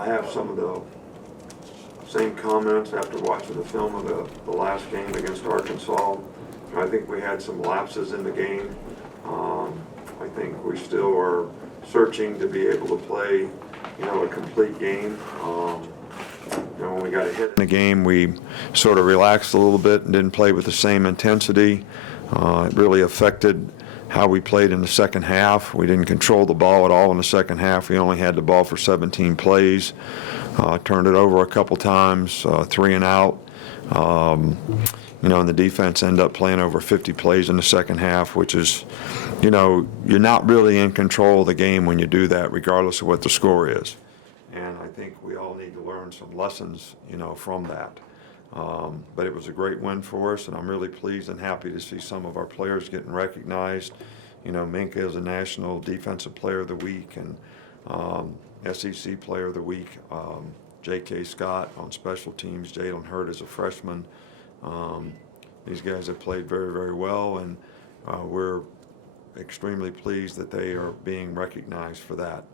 I have some of the same comments after watching the film of the last game against Arkansas. I think we had some lapses in the game. I think we still are searching to be able to play, a complete game. When we got a hit in the game, we sort of relaxed a little bit and didn't play with the same intensity. It really affected how we played in the second half. We didn't control the ball at all in the second half. We only had the ball for 17 plays. Turned it over a couple times, 3 and out. And the defense ended up playing over 50 plays in the second half, which is, you're not really in control of the game when you do that, regardless of what the score is. And I think we all need to learn some lessons, from that. But it was a great win for us, and I'm really pleased and happy to see some of our players getting recognized. Minka is a National Defensive Player of the Week and SEC Player of the Week. J.K. Scott on special teams. Jalen Hurd is a freshman. These guys have played very, very well, and we're extremely pleased that they are being recognized for that.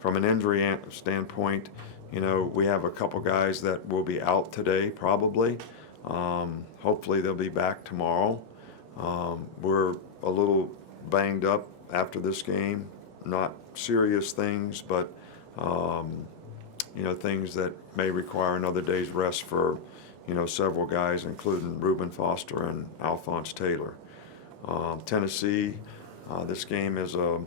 From an injury standpoint, we have a couple guys that will be out today, probably. Hopefully they'll be back tomorrow. We're a little banged up after this game. Not serious things, but things that may require another day's rest for, several guys, including Reuben Foster and Alphonse Taylor. Tennessee, this game is a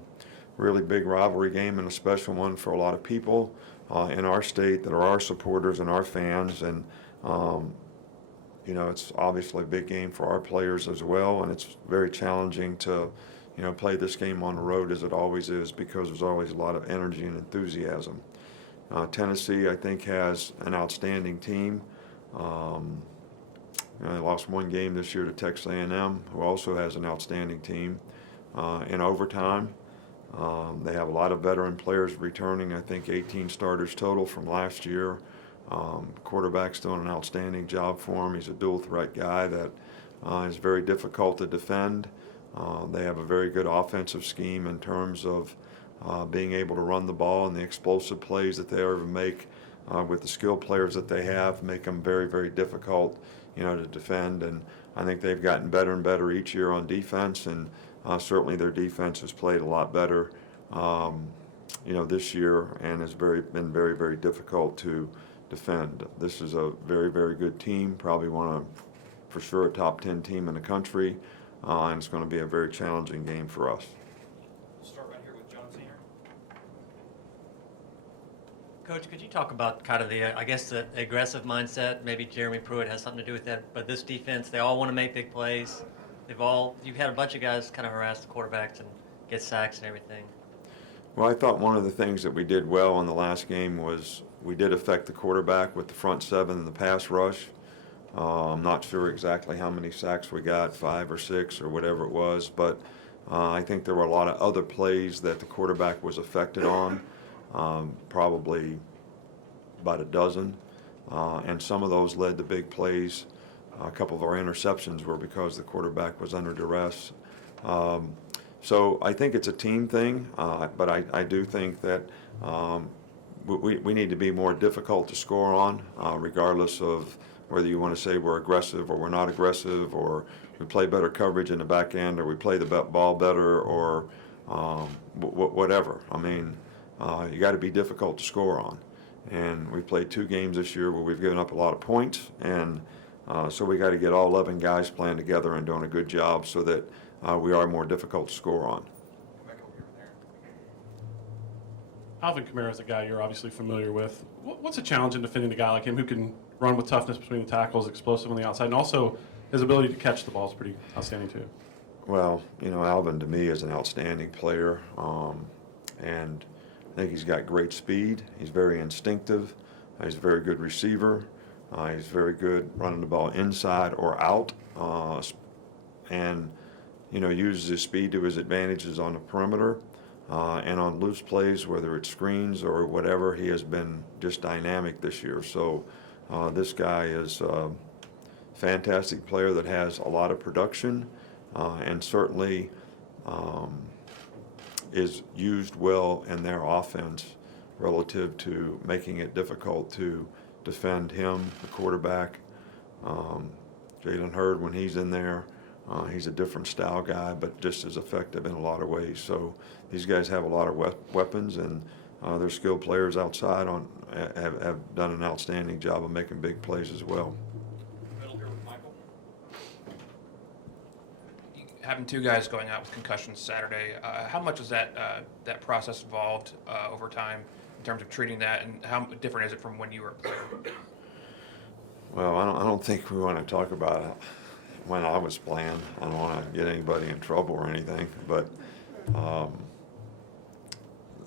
really big rivalry game and a special one for a lot of people in our state that are our supporters and our fans. And, it's obviously a big game for our players as well, and it's very challenging to, play this game on the road as it always is, because there's always a lot of energy and enthusiasm. Tennessee, I think, has an outstanding team. They lost one game this year to Texas A&M, who also has an outstanding team. In overtime, they have a lot of veteran players returning. I think 18 starters total from last year. Quarterback's doing an outstanding job for him. He's a dual threat guy that is very difficult to defend. They have a very good offensive scheme in terms of being able to run the ball, and the explosive plays that they ever make with the skilled players that they have make them very, very difficult, to defend. And I think they've gotten better and better each year on defense, and certainly their defense has played a lot better, this year, and has been very, very difficult to defend. This is a very, very good team, probably for sure, a top 10 team in the country, and it's going to be a very challenging game for us. Start right here with John Senior. Coach, could you talk about kind of the aggressive mindset? Maybe Jeremy Pruitt has something to do with that, but this defense, they all want to make big plays. You've had a bunch of guys kind of harass the quarterbacks and get sacks and everything. Well, I thought one of the things that we did well in the last game was we did affect the quarterback with the front seven and the pass rush. I'm not sure exactly how many sacks we got, 5 or 6 or whatever it was, but I think there were a lot of other plays that the quarterback was affected on, probably about a dozen, and some of those led to big plays. A couple of our interceptions were because the quarterback was under duress. So I think it's a team thing, but I do think that we need to be more difficult to score on, regardless of whether you want to say we're aggressive or we're not aggressive, or we play better coverage in the back end, or we play the ball better, or whatever. I mean, you got to be difficult to score on. And we've played 2 games this year where we've given up a lot of points, and so we got to get all 11 guys playing together and doing a good job so that we are more difficult to score on. Alvin Kamara is a guy you're obviously familiar with. What's a challenge in defending a guy like him who can run with toughness between the tackles, explosive on the outside, and also his ability to catch the ball is pretty outstanding too? Well, Alvin to me is an outstanding player, and I think he's got great speed. He's very instinctive. He's a very good receiver. He's very good running the ball inside or out, and uses his speed to his advantages on the perimeter. And on loose plays, whether it's screens or whatever, he has been just dynamic this year. So this guy is a fantastic player that has a lot of production, and certainly is used well in their offense, relative to making it difficult to defend him, the quarterback. Jalen Hurd, when he's in there, he's a different style guy, but just as effective in a lot of ways. So these guys have a lot of weapons, and their skilled players outside have done an outstanding job of making big plays as well. Middle here with Michael. Having two guys going out with concussions Saturday, how much is that process involved over time in terms of treating that, and how different is it from when you were a player? Well, I don't think we want to talk about when I was playing. I don't want to get anybody in trouble or anything, but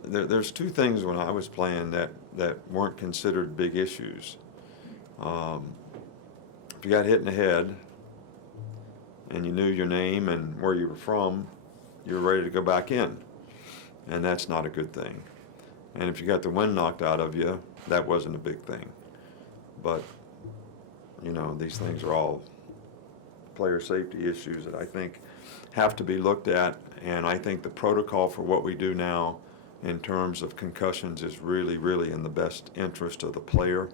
there's two things when I was playing that weren't considered big issues. If you got hit in the head and you knew your name and where you were from, you were ready to go back in, and that's not a good thing. And if you got the wind knocked out of you, that wasn't a big thing. But you know, these things are all player safety issues that I think have to be looked at, and I think the protocol for what we do now in terms of concussions is really, really in the best interest of the player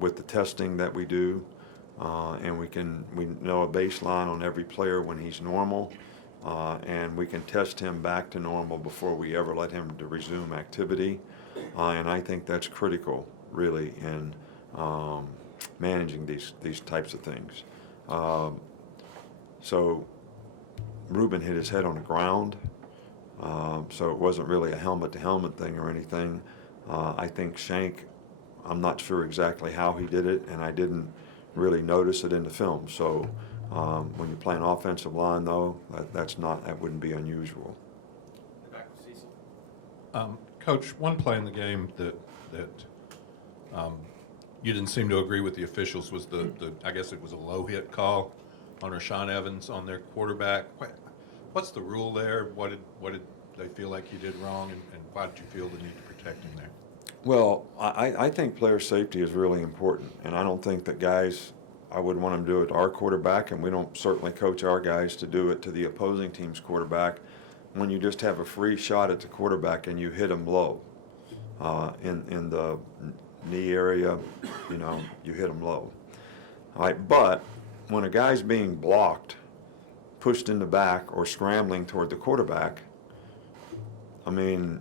with the testing that we do, and we know a baseline on every player when he's normal, and we can test him back to normal before we ever let him to resume activity, and I think that's critical, really, in managing these types of things. So Ruben hit his head on the ground, so it wasn't really a helmet-to-helmet thing or anything. I think Shank, I'm not sure exactly how he did it, and I didn't really notice it in the film. So when you're playing offensive line, though, that wouldn't be unusual. Back with Cecil. Coach, one play in the game that you didn't seem to agree with the officials was the I guess it was a low hit call on Rashaan Evans on their quarterback. What's the rule there? What did they feel like you did wrong, and why did you feel the need to protect him there? Well, I think player safety is really important, and I don't think that guys, I wouldn't want them to do it to our quarterback, and we don't certainly coach our guys to do it to the opposing team's quarterback when you just have a free shot at the quarterback and you hit him low in the knee area, you know, you hit him low. All right, but when a guy's being blocked, pushed in the back, or scrambling toward the quarterback, I mean,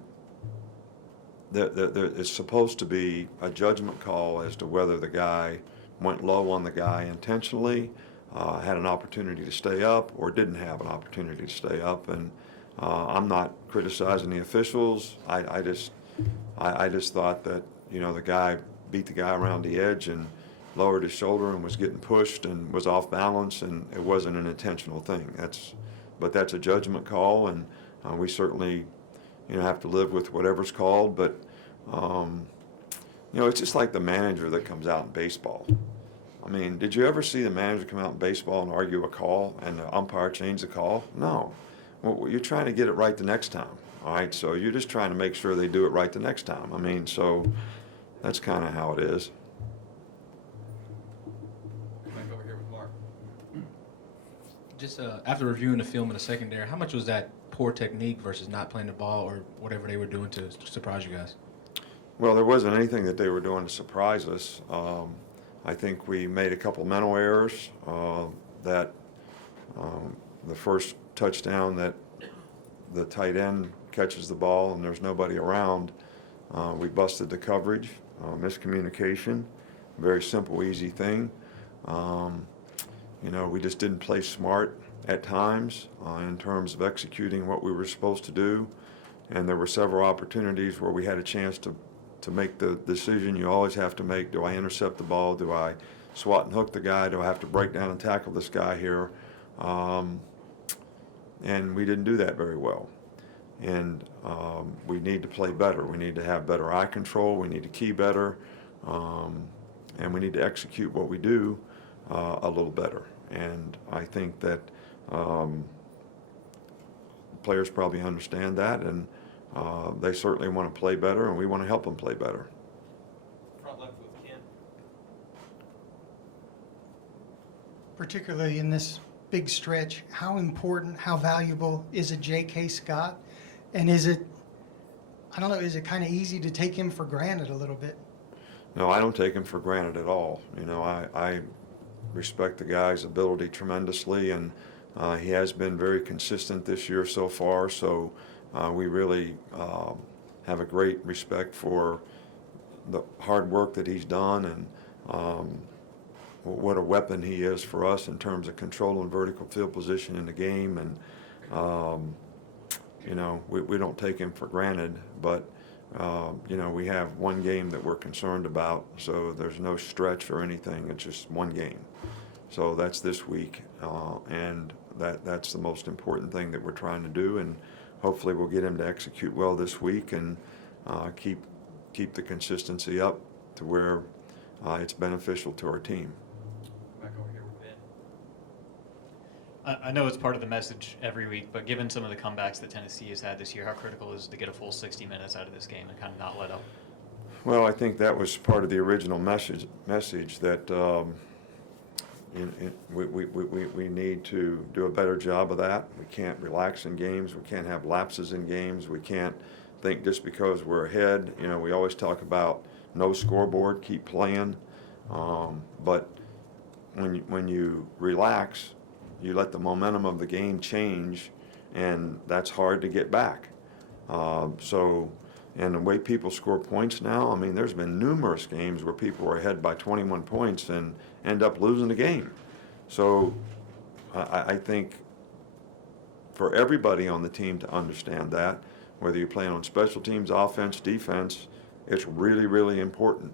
it's supposed to be a judgment call as to whether the guy went low on the guy intentionally, had an opportunity to stay up, or didn't have an opportunity to stay up. And I'm not criticizing the officials. I just thought that, you know, the guy beat the guy around the edge and lowered his shoulder and was getting pushed and was off balance, and it wasn't an intentional thing. But that's a judgment call, and we certainly, you know, have to live with whatever's called. But you know, it's just like the manager that comes out in baseball. I mean, did you ever see the manager come out in baseball and argue a call and the umpire change the call? No. Well, you're trying to get it right the next time. All right, so you're just trying to make sure they do it right the next time. I mean, so that's kind of how it is. Back over here with Mark. Just after reviewing the film in the secondary, how much was that poor technique versus not playing the ball or whatever they were doing to surprise you guys? Well, there wasn't anything that they were doing to surprise us. I think we made a couple mental errors that the first touchdown that the tight end catches the ball and there's nobody around, we busted the coverage, miscommunication, very simple, easy thing. You know, we just didn't play smart at times in terms of executing what we were supposed to do, and there were several opportunities where we had a chance to make the decision you always have to make. Do I intercept the ball? Do I swat and hook the guy? Do I have to break down and tackle this guy here? And we didn't do that very well. And we need to play better. We need to have better eye control. We need to key better. And we need to execute what we do a little better. And I think that players probably understand that, and they certainly want to play better, and we want to help them play better. Front left with Ken. Particularly in this big stretch, how important, how valuable is a J.K. Scott? And is it, I don't know, is it kind of easy to take him for granted a little bit? No, I don't take him for granted at all. I respect the guy's ability tremendously, and he has been very consistent this year so far. So we really have a great respect for the hard work that he's done, and what a weapon he is for us in terms of controlling vertical field position in the game. And we don't take him for granted, but we have one game that we're concerned about, so there's no stretch or anything. It's just one game. So that's this week, and that's the most important thing that we're trying to do, and hopefully we'll get him to execute well this week and keep the consistency up to where it's beneficial to our team. Back over here with Ben. I know it's part of the message every week, but given some of the comebacks that Tennessee has had this year, how critical is it to get a full 60 minutes out of this game and kind of not let up? Well, I think that was part of the original message that we need to do a better job of that. We can't relax in games. We can't have lapses in games. We can't think just because we're ahead. We always talk about no scoreboard, keep playing. But when you relax, you let the momentum of the game change, and that's hard to get back. And the way people score points now, I mean, there's been numerous games where people were ahead by 21 points and end up losing the game. So I think for everybody on the team to understand that, whether you're playing on special teams, offense, defense, it's really, really important.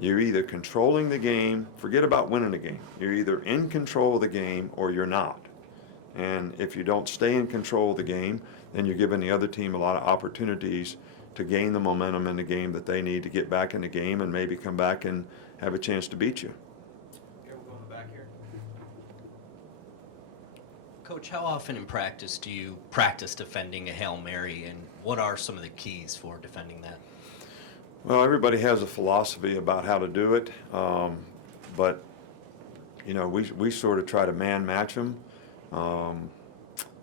You're either controlling the game, forget about winning the game. You're either in control of the game or you're not. And if you don't stay in control of the game, then you're giving the other team a lot of opportunities to gain the momentum in the game that they need to get back in the game and maybe come back and have a chance to beat you. Here, we'll go in the back here. Coach, how often in practice do you practice defending a Hail Mary, and what are some of the keys for defending that? Well, everybody has a philosophy about how to do it, but we sort of try to man match them.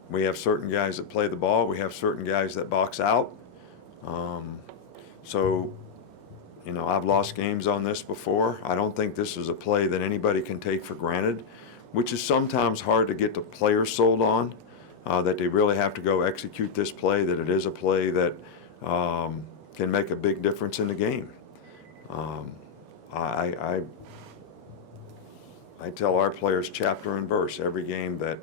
We have certain guys that play the ball. We have certain guys that box out. I've lost games on this before. I don't think this is a play that anybody can take for granted, which is sometimes hard to get the players sold on, that they really have to go execute this play, that it is a play that can make a big difference in the game. I tell our players chapter and verse every game that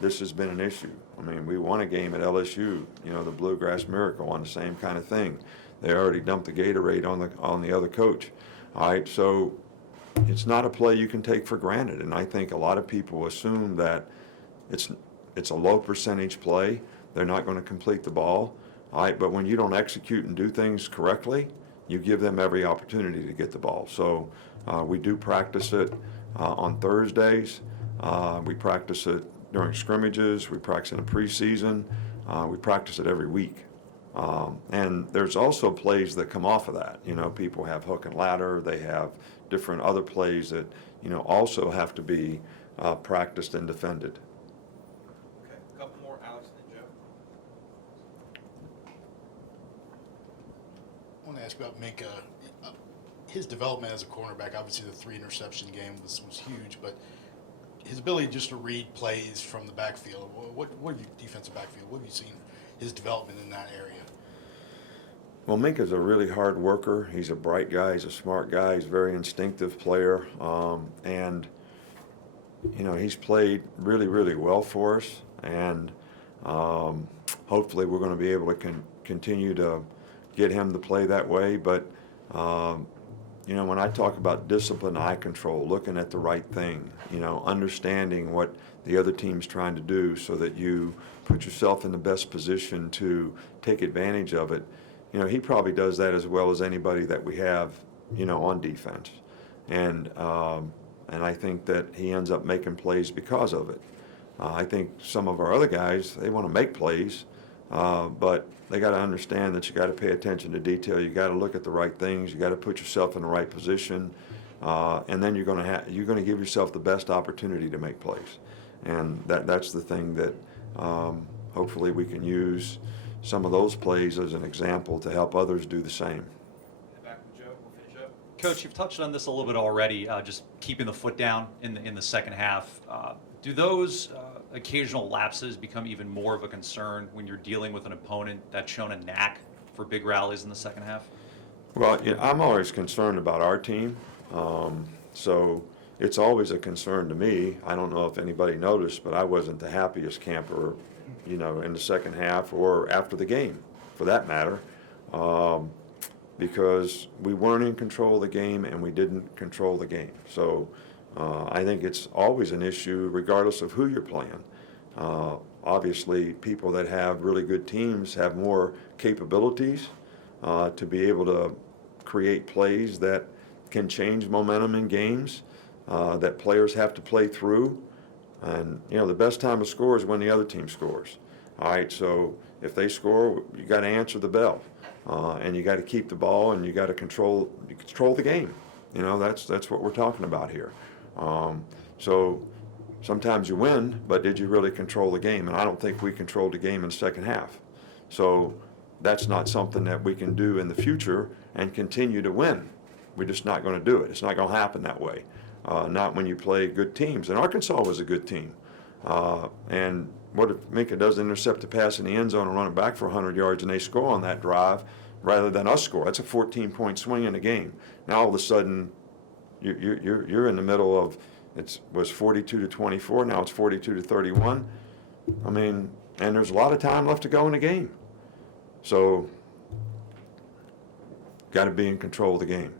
this has been an issue. I mean, we won a game at LSU, the Bluegrass Miracle, on the same kind of thing. They already dumped the Gatorade on the other coach. All right, so it's not a play you can take for granted, and I think a lot of people assume that it's a low percentage play. They're not going to complete the ball. All right, but when you don't execute and do things correctly, you give them every opportunity to get the ball. So we do practice it on Thursdays. We practice it during scrimmages. We practice it in preseason. We practice it every week. And there's also plays that come off of that. People have hook and ladder. They have different other plays that, also have to be practiced and defended. Okay, a couple more, Alex and then Joe. I want to ask about Minka. His development as a cornerback, obviously the 3 interception game was huge, but his ability just to read plays from the backfield, what have you, defensive backfield, what have you seen his development in that area? Well, Minka's a really hard worker. He's a bright guy. He's a smart guy. He's a very instinctive player. And he's played really, really well for us. And hopefully we're going to be able to continue to get him to play that way. But, when I talk about discipline, eye control, looking at the right thing, understanding what the other team's trying to do so that you put yourself in the best position to take advantage of it. He probably does that as well as anybody that we have, on defense. And I think that he ends up making plays because of it. I think some of our other guys, they want to make plays, but they got to understand that you got to pay attention to detail. You got to look at the right things. You got to put yourself in the right position, and then you're going to give yourself the best opportunity to make plays. And that's the thing that hopefully we can use some of those plays as an example to help others do the same. Back with Joe, we'll finish up. Coach, you've touched on this a little bit already, just keeping the foot down in the second half. Do those occasional lapses become even more of a concern when you're dealing with an opponent that's shown a knack for big rallies in the second half? Well, yeah, I'm always concerned about our team, so it's always a concern to me. I don't know if anybody noticed, but I wasn't the happiest camper, in the second half or after the game, for that matter, because we weren't in control of the game and we didn't control the game. So I think it's always an issue regardless of who you're playing. Obviously, people that have really good teams have more capabilities to be able to create plays that can change momentum in games that players have to play through. And, the best time to score is when the other team scores. All right, so if they score, you got to answer the bell. And you got to keep the ball and you got to control the game. That's what we're talking about here. So sometimes you win, but did you really control the game? And I don't think we controlled the game in the second half. So that's not something that we can do in the future and continue to win. We're just not going to do it. It's not going to happen that way. Not when you play good teams. And Arkansas was a good team. And what if Minka does intercept the pass in the end zone and run it back for 100 yards and they score on that drive rather than us score? That's a 14-point swing in the game. Now all of a sudden you're in the middle of, it was 42-24, now it's 42-31. I mean, and there's a lot of time left to go in the game. So got to be in control of the game.